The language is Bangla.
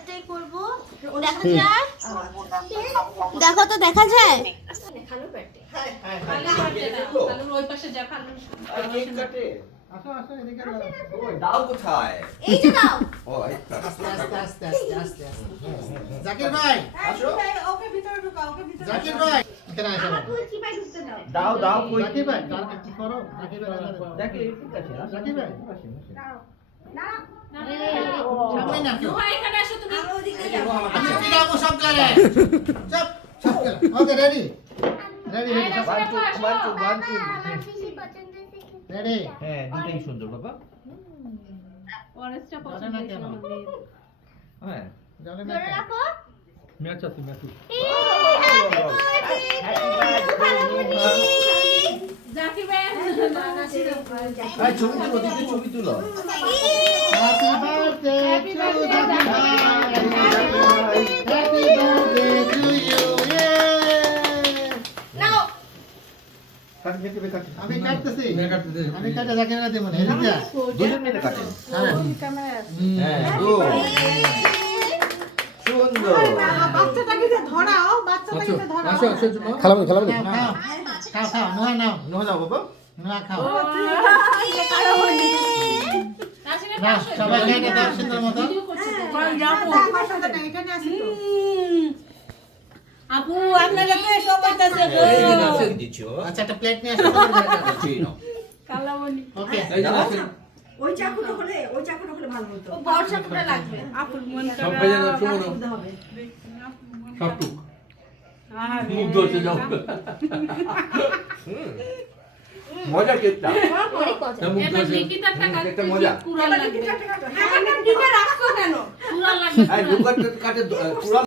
এটাই করব। দেখা যায়? দেখো তো দেখা যায়? খালু পেটে। খালুর ওই পাশে যা খালুর। কেক কাটে। আসো আসো এদিকে ওই দাও কোথায়? এই যে দাও। ও এই তো। আস্তে আস্তে আস্তে আস্তে আস্তে জাকির ভাই আসো। ওকে ভিতরে ঢুকাও, ওকে ভিতরে জাকির ভাই এখানে আসো আমাকে ওই চিপায় ঢুকতে দাও। দাও দাও কই? জাকির ভাই কি করো জাকির ভাই দেখি ঠিক আছে। জাকির ভাই দাঁড়াও। সামনে না কেউ নুহা এখানে আসো তুমি। আমরা ওদিকে যাবো। আমি ফিরাবো সব করে সব সব করে ওকে রেডি রেডি রেডি সব one two one two one two. Ready হ্যাঁ দুটাই সুন্দর বাবা। অরেঞ্জটা জানে পছন্দ না হয়েছে কেন? আমার মেয়ের। হ্যাঁ। জানে না ধরে কেন? রাখো। ম্যাচ আছে ম্যাচ জাকির ভাই এই ছবি তুলো দিদি ছবি তুলো। Happy birthday Happy to birthday, Zakir ভাই হ্যাপি বার্থডে টু ইউ নাও। কাটি কেটে কাটি। আমি কাটতেছি আমি কাটে জাকির ভাই দেব না এদিকে দুজন মিলে কাটেন। হ্যাঁ হ্যাঁ গুড। সুন্দর। বাচ্চাটাকে যে ধরাও, বাচ্চাটাকে যে ধরাও। খালাম খাও খাও নোয়া নাও নো যাও বাবা। নোয়া খাও আসলে না সবাই খেয়ে দাও সুন্দর মতো ভিডিও করছে তো। আমার সাথে না, এখানে আসি তো। আপু আপনারা তো সব করতেছে গো। এই যে নাচে দিছো। আচ্ছা একটা প্লেট নিয়ে আসো ঠিক নাও। কালামণি। ওকে এই যে নাচে। ওই চাকুটা হলে ভালো হতো। ও বর্ষা কুটা লাগবে। আপুর মন সব ভেজে দাও, সুমন। সুবিধা হবে। সবটুক আহারে। মুখ ধরতে যাও মজা কেকটা অনেক মজা। মুখ এবার ধরছে নিকিতার টাকা একটা মজা। কুড়াল এবার লাগবে। টিকিট কাটো। হ্যাঁ, ডিমে রাখছো কেন? কুড়াল লাগবে। এই লুকাট কাটে পুরা